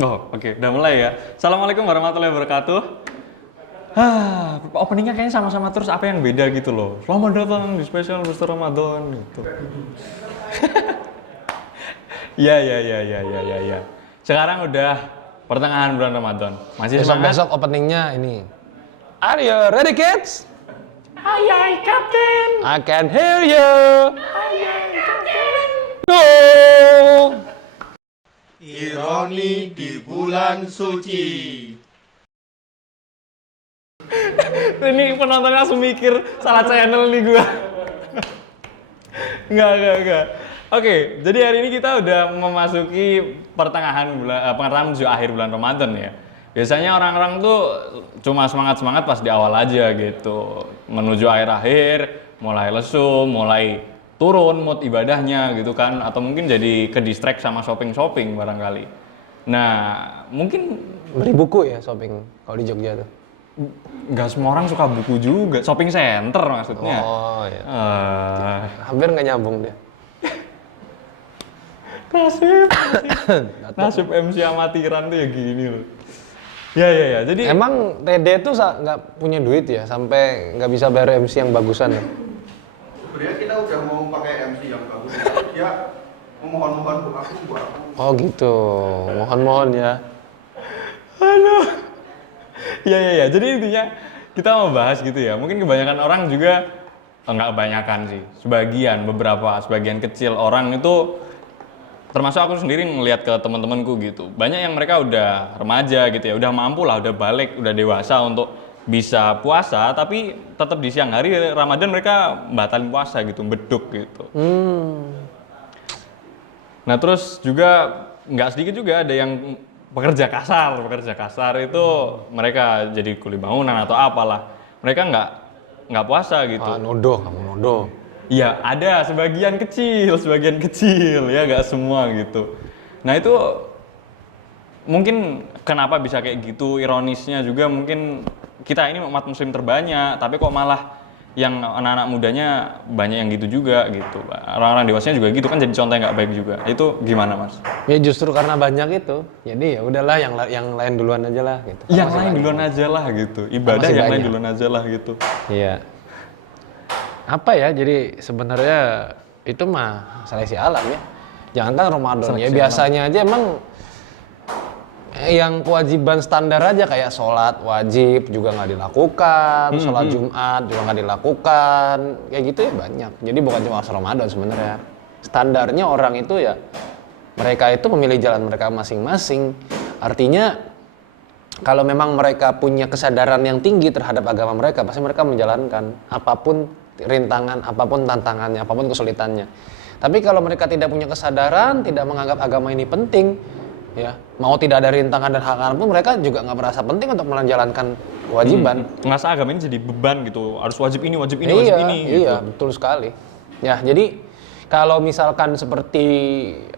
Oh, oke. Udah mulai ya. Assalamualaikum warahmatullahi wabarakatuh. Openingnya kayaknya sama-sama terus apa yang beda gitu loh. Selamat datang di spesial Buster Ramadan gitu. Ya. Sekarang udah pertengahan bulan Ramadan. Masih semangat? Besok openingnya ini. Are you ready, kids? Aye, Captain. I can hear you. Aye, Captain. Go. Ironi di bulan suci. Ini penontonnya langsung mikir salah channel nih gua. Enggak. Oke, jadi hari ini kita udah memasuki pertengahan menuju akhir bulan Ramadan ya. Biasanya orang-orang tuh cuma semangat-semangat pas di awal aja gitu. Menuju akhir-akhir, mulai lesu, mulai turun mood ibadahnya gitu kan. Atau mungkin jadi ke-distract sama shopping-shopping barangkali. Nah, mungkin Beli buku ya shopping kalau di Jogja tuh. nggak semua orang suka buku juga. Shopping center maksudnya. Oh iya. Eh, Hampir nggak nyambung deh. Nasib MC amatiran tuh ya gini loh. Ya. Jadi Emang TD tuh nggak punya duit ya sampai nggak bisa bayar MC yang bagusan ya? Sebenarnya kita udah mau pakai MC yang bagus. Dia memohon-mohon bu aku. Oh gitu. Mohon-mohon ya. aduh. Ya. Jadi intinya kita mau bahas gitu ya. Mungkin kebanyakan orang juga nggak kebanyakan sih. Sebagian kecil orang itu termasuk aku sendiri ngelihat ke teman-temanku gitu. Banyak yang mereka udah remaja gitu ya, udah mampu lah, udah balik, udah dewasa untuk bisa puasa, tapi tetap di siang hari Ramadan mereka batalin puasa gitu, beduk gitu. Nah terus juga nggak sedikit juga ada yang pekerja kasar itu mereka jadi kuli bangunan atau apalah, mereka nggak puasa gitu. Nodoh, kamu nodoh. Iya, ada sebagian kecil ya, nggak semua gitu. Nah itu mungkin kenapa bisa kayak gitu, ironisnya juga mungkin kita ini umat muslim terbanyak, tapi kok malah yang anak-anak mudanya banyak yang gitu juga gitu. Orang-orang dewasanya juga gitu kan, jadi contoh yang nggak baik juga. Itu gimana mas? Ya justru karena banyak itu, jadi ya udahlah yang lain duluan aja lah gitu. Yang lain duluan aja lah gitu, ibadah Masih yang lain banyak. duluan aja lah gitu. Iya. Apa ya? Jadi sebenarnya itu mah seleksi alam ya. Jangankan Ramadan ya, Seleksi biasanya aja emang yang kewajiban standar aja kayak sholat wajib juga nggak dilakukan, sholat Jumat juga nggak dilakukan, kayak gitu ya banyak. Jadi bukan cuma Ramadan sebenarnya. Standarnya orang itu ya mereka itu memilih jalan mereka masing-masing. Artinya kalau memang mereka punya kesadaran yang tinggi terhadap agama mereka, pasti mereka menjalankan apapun rintangan, apapun tantangannya, apapun kesulitannya. Tapi kalau mereka tidak punya kesadaran, tidak menganggap agama ini penting, ya mau tidak ada rintangan dan hal-hal pun mereka juga nggak merasa penting untuk menjalankan kewajiban. Ngerasa agama ini jadi beban gitu, harus wajib ini wajib Iya, gitu. iya, betul sekali. Ya, jadi kalau misalkan seperti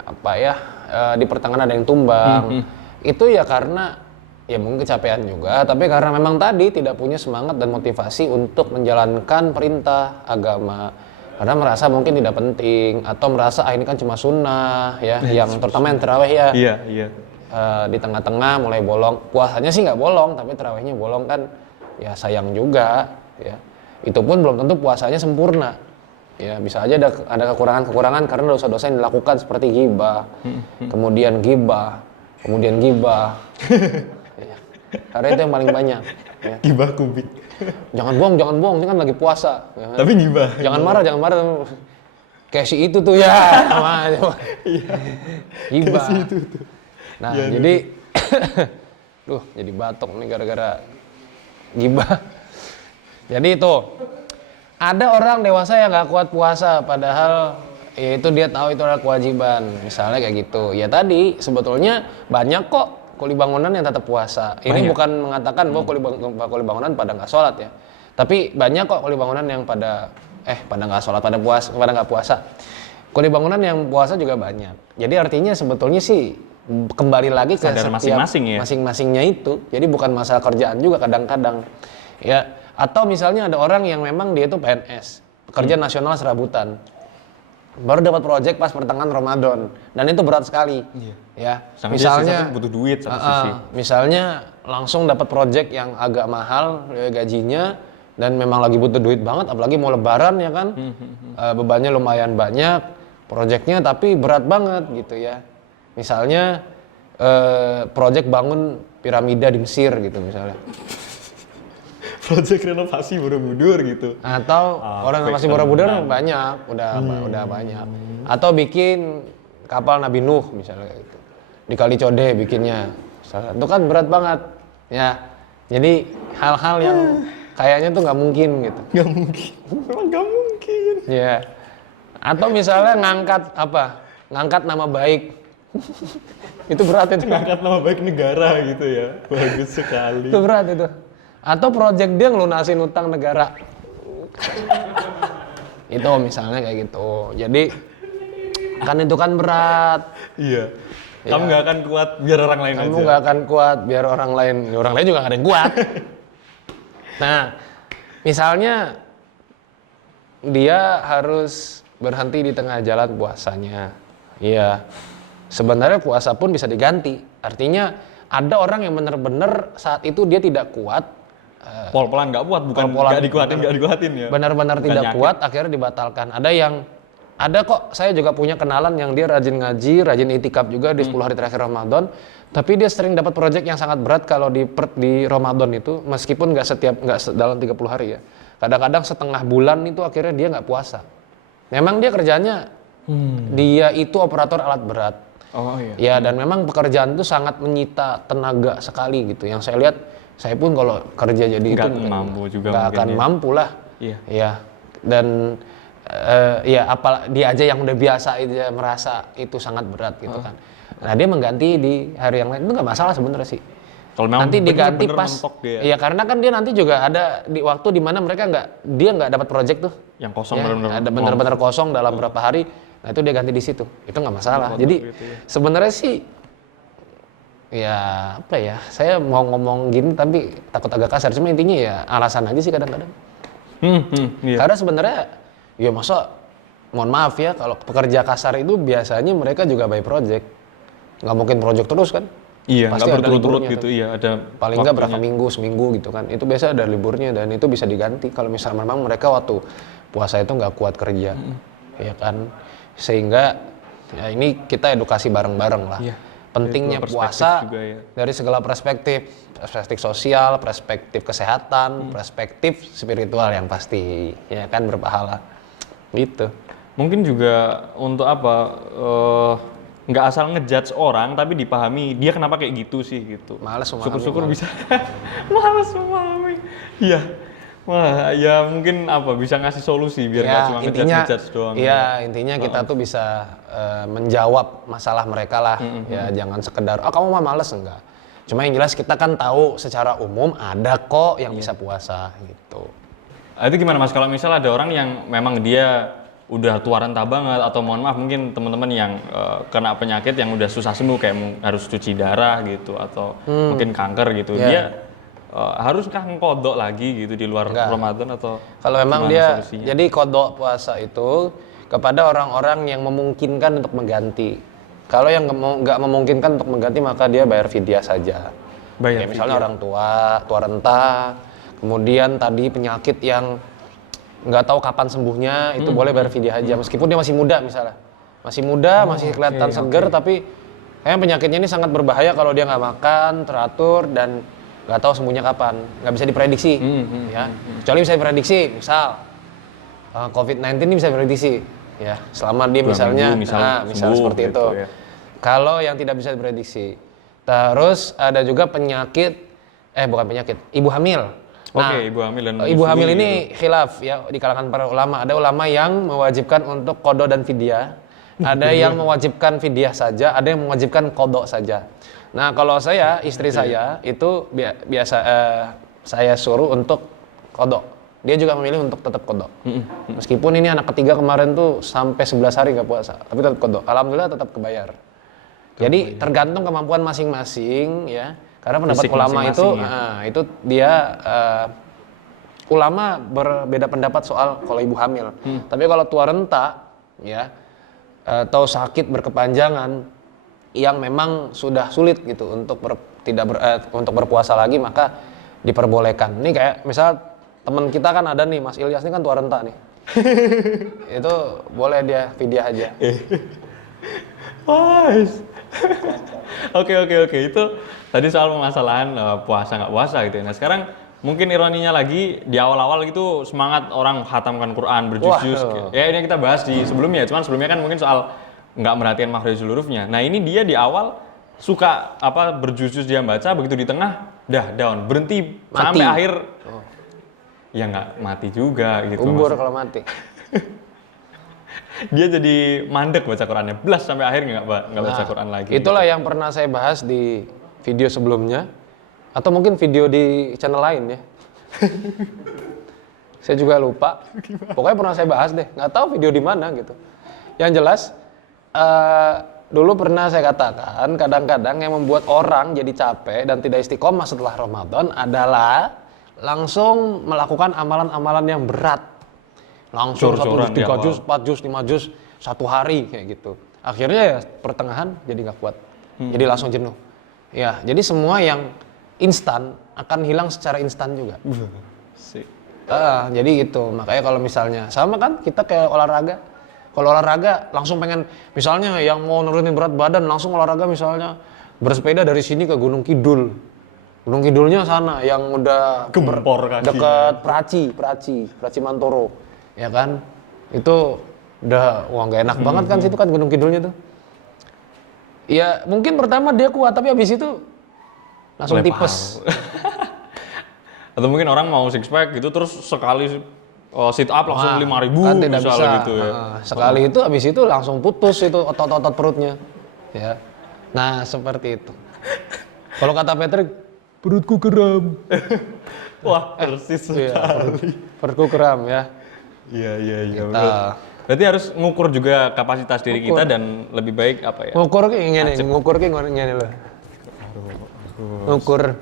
apa ya di pertengahan ada yang tumbang, itu ya karena ya mungkin kecapean juga, tapi karena memang tadi tidak punya semangat dan motivasi untuk menjalankan perintah agama. Karena merasa mungkin tidak penting atau merasa ini kan cuma sunnah ya, yang terutama yang terawih ya. Iya. Di tengah-tengah mulai bolong, puasanya sih nggak bolong, tapi terawihnya bolong kan, ya sayang juga, ya. Itu pun belum tentu puasanya sempurna, ya bisa aja ada kekurangan-kekurangan karena dosa-dosa yang dilakukan seperti ghibah, kemudian gibah, ya. Karena itu yang paling banyak. Ya. Gibah kubik. Jangan bohong, ini kan lagi puasa. Ya. Tapi gibah. Jangan marah. Kayak si itu tuh ya, sama aja. Gibah. Nah, Ya, jadi jadi batuk nih gara-gara gibah. Jadi itu ada orang dewasa yang nggak kuat puasa, padahal ya itu dia tahu itu adalah kewajiban. Misalnya kayak gitu. Ya tadi sebetulnya banyak kok kuli bangunan yang tetap puasa. Ini Banyak. bukan mengatakan bahwa kuli bangunan pada nggak sholat ya. Tapi banyak kok kuli bangunan yang pada nggak sholat, pada nggak puasa. Kuli bangunan yang puasa juga banyak. Jadi artinya sebetulnya sih kembali lagi ke Sadar setiap masing-masing ya? masing-masingnya itu. Jadi bukan masalah kerjaan juga kadang-kadang. Ya, atau misalnya ada orang yang memang dia itu PNS, pekerja nasional serabutan. baru dapat project pas pertengahan Ramadan, dan itu berat sekali. Ya, Sama misalnya dia butuh duit satu sisi. misalnya langsung dapat project yang agak mahal gajinya dan memang lagi butuh duit banget, apalagi mau lebaran ya kan, bebannya lumayan banyak, projectnya tapi berat banget gitu ya. Misalnya project bangun piramida di Mesir gitu misalnya. Project renovasi Borobudur gitu. Atau orang masih Borobudur banyak, udah banyak. Atau bikin kapal Nabi Nuh misalnya kayak gitu. Di Kali Code bikinnya. Itu kan berat banget. Ya. Jadi hal-hal yang kayaknya tuh nggak mungkin gitu. Nggak mungkin. Memang nggak mungkin. Ya. Atau misalnya ngangkat nama baik. Itu berat itu. Ngangkat nama baik negara gitu ya. Bagus sekali. Itu berat itu. Atau project dia ngelunasin utang negara. Itu misalnya kayak gitu. Jadi kan itu kan berat. Iya. Kamu nggak akan kuat biar orang lain aja. Kamu nggak akan kuat biar orang lain juga nggak ada yang kuat. Nah, misalnya dia harus berhenti di tengah jalan puasanya. Iya. Sebenarnya puasa pun bisa diganti. Artinya ada orang yang benar-benar saat itu dia tidak kuat. Pol-polan nggak kuat, bukan nggak dikuatin ya. Benar-benar tidak kuat, akhirnya dibatalkan. Ada kok, saya juga punya kenalan yang dia rajin ngaji, rajin itikaf juga di 10 hari terakhir Ramadan. Tapi dia sering dapat proyek yang sangat berat kalau di Ramadan itu, meskipun nggak dalam 30 hari ya. Kadang-kadang setengah bulan itu akhirnya dia nggak puasa. Memang dia kerjanya, dia itu operator alat berat. Oh iya. Ya, dan memang pekerjaan itu sangat menyita tenaga sekali gitu. Yang saya lihat, saya pun kalau kerja jadi itu nggak akan mampu lah. Iya. Ya, dan ya dia aja yang udah biasa dia merasa itu sangat berat gitu kan. Nah dia mengganti di hari yang lain itu nggak masalah sebenarnya sih. Kalau memang nanti diganti bener pas, ya karena kan dia nanti juga ada di waktu di mana mereka dia nggak dapat project tuh. Yang kosong ya, ada benar-benar kosong dalam berapa hari. Nah itu dia ganti di situ. Itu nggak masalah. Jadi gitu ya. Sebenarnya sih ya apa ya, saya mau ngomong gini tapi takut agak kasar, cuma intinya ya alasan aja sih kadang-kadang. Iya. Karena sebenarnya ya masa, mohon maaf ya, kalau pekerja kasar itu biasanya mereka juga by project, nggak mungkin project terus kan? Iya, pasti nggak ada berturut-turut liburnya gitu, tuh. iya ada. Paling nggak berapa minggu, seminggu gitu kan? Itu biasa ada liburnya dan itu bisa diganti kalau misalnya memang mereka waktu puasa itu nggak kuat kerja, ya kan? Sehingga ya ini kita edukasi bareng-bareng lah. Iya. Pentingnya puasa juga, ya. Dari segala perspektif sosial, perspektif kesehatan, perspektif spiritual yang pasti, ya kan, berpahala, gitu. Mungkin juga untuk apa, nggak asal ngejudge orang, tapi dipahami dia kenapa kayak gitu sih gitu. Males memahami. Syukur-syukur bisa. Males memahami. Iya. Wah, ya mungkin apa bisa ngasih solusi biar nggak cuma ngejudge doang. Iya, intinya kita tuh bisa menjawab masalah mereka lah. Ya jangan sekedar kamu mah males, enggak. Cuma yang jelas kita kan tahu secara umum ada kok yang bisa puasa gitu. Itu gimana Mas kalau misal ada orang yang memang dia udah tua renta banget, atau mohon maaf mungkin teman-teman yang kena penyakit yang udah susah sembuh kayak harus cuci darah gitu atau mungkin kanker gitu. Dia haruskah ngkodok lagi gitu di luar Ramadan atau kalau memang dia solusinya? Jadi kodok puasa itu kepada orang-orang yang memungkinkan untuk mengganti. Kalau yang nggak memungkinkan untuk mengganti maka dia bayar fidyah saja. Ya, misalnya orang tua renta, kemudian tadi penyakit yang nggak tahu kapan sembuhnya, itu boleh bayar fidyah aja meskipun dia masih muda misalnya. Masih muda, masih kelihatan seger, tapi penyakitnya ini sangat berbahaya kalau dia nggak makan teratur dan nggak tahu sembuhnya kapan, nggak bisa diprediksi, ya. Kecuali bisa diprediksi, misal COVID-19 ini bisa diprediksi, ya. Selama dia misalnya seperti itu. Ya. Kalau yang tidak bisa diprediksi, terus ada juga bukan penyakit, ibu hamil. Nah, ibu hamil dan ibu hamil ini khilaf ya di kalangan para ulama. Ada ulama yang mewajibkan untuk qada dan fidyah, ada yang mewajibkan fidyah saja, ada yang mewajibkan qada saja. Nah, kalau saya, istri saya itu biasa saya suruh untuk qada. Dia juga memilih untuk tetap qada. Meskipun ini anak ketiga kemarin tuh sampai 11 hari nggak puasa, tapi tetap qada. Alhamdulillah tetap kebayar. Jadi tergantung kemampuan masing-masing ya. Karena pendapat ulama itu, itu dia ulama berbeda pendapat soal kalau ibu hamil. Tapi kalau tua renta, ya atau sakit berkepanjangan yang memang sudah sulit gitu untuk untuk berpuasa lagi, maka diperbolehkan. Ini kayak misal teman kita kan ada nih, Mas Ilyas ini kan tua renta nih. Itu boleh dia fidyah aja. Oke. Itu tadi soal permasalahan puasa nggak puasa gitu ya. Nah sekarang mungkin ironinya lagi di awal-awal gitu semangat orang khatamkan Quran berjuz-juz. Wah. Ya ini kita bahas di sebelumnya. Cuman sebelumnya kan mungkin soal nggak merhatiin makhrajul hurufnya. Nah ini dia di awal suka berjuz-juz dia baca, begitu di tengah down, berhenti Mati. sampai akhir. Ya nggak mati juga gitu. Kubur kalau mati. Dia jadi mandek baca Qurannya, blas sampai akhir nggak baca Quran lagi. Itulah yang pernah saya bahas di video sebelumnya, atau mungkin video di channel lain ya. Saya juga lupa. Pokoknya pernah saya bahas deh, nggak tahu video di mana gitu. Yang jelas, dulu pernah saya katakan, kadang-kadang yang membuat orang jadi capek dan tidak istiqomah setelah Ramadan adalah langsung melakukan amalan-amalan yang berat. Langsung 1 juz, 3 juz, 4 juz, 5 juz, 1 hari kayak gitu. Akhirnya ya pertengahan jadi nggak kuat. Jadi langsung jenuh. Ya, jadi semua yang instan akan hilang secara instan juga. Jadi gitu. Makanya kalau misalnya sama kan kita kayak olahraga. Kalau olahraga langsung pengen, misalnya yang mau nurunin berat badan langsung olahraga, misalnya bersepeda dari sini ke Gunung Kidul. Gunung Kidulnya sana yang udah Gempor kakinya. dekat Praci Mantoro, ya kan? Itu udah nggak enak banget kan situ kan Gunung Kidulnya tuh. Ya mungkin pertama dia kuat tapi habis itu langsung tipes. Atau mungkin orang mau six pack gitu terus sekali sit up langsung 5.000 kan tidak bisa gitu ya. Sekali itu habis itu langsung putus itu otot-otot perutnya, ya. Nah seperti itu. Kalau kata Patrick, perutku kram. Wah persis sekali. Perutku kram ya. Iya. Kita Berarti harus ngukur juga kapasitas diri kita dan lebih baik apa ya? ngukur kayak ngene loh. Ngukur.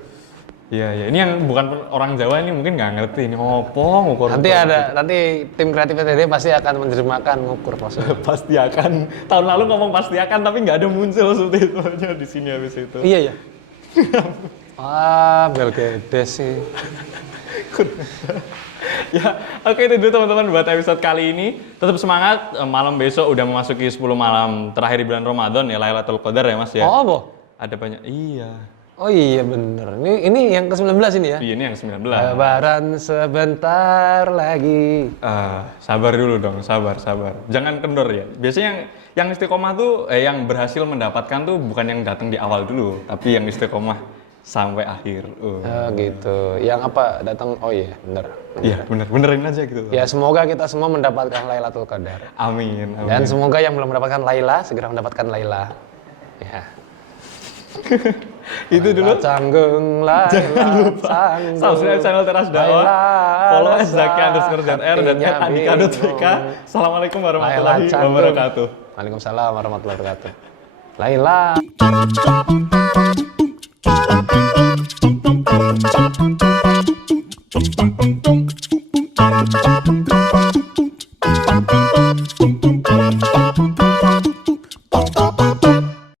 Iya. Ini yang bukan orang Jawa ini mungkin nggak ngerti ini ngukur. Nanti tim kreatif TD pasti akan menerjemahkan ngukur maksudnya. Pasti akan. Tahun lalu ngomong pasti akan tapi nggak ada muncul subtitlenya di sini habis itu. Iya ya. Bel gedes sih. Ya, oke itu dulu teman-teman buat episode kali ini. Tetap semangat, malam besok udah memasuki 10 malam terakhir di bulan Ramadan ya, Lailatul Qadar ya Mas ya. Oh, apa? Ada banyak, iya. Oh iya bener, ini yang ke-19 ini ya? Iya ini yang 19. Lebaran sebentar lagi. Sabar dulu dong, sabar. Jangan kendor ya. Biasanya yang istiqomah tuh, yang berhasil mendapatkan tuh bukan yang datang di awal dulu, tapi yang istiqomah sampai akhir. Gitu. Yang apa datang? Oh iya, bener. Iya, benerin aja gitu. Ya semoga kita semua mendapatkan Lailatul Qadar. Amin. Dan semoga yang belum mendapatkan Laila segera mendapatkan Laila. Ya. Itu dulu. Canggung Laila. Jangan lupa subscribe channel Teras Dakwah. Follow @zaki_zr dan @andika.vk. Assalamualaikum warahmatullahi wabarakatuh. Waalaikumsalam warahmatullahi wabarakatuh. Laila.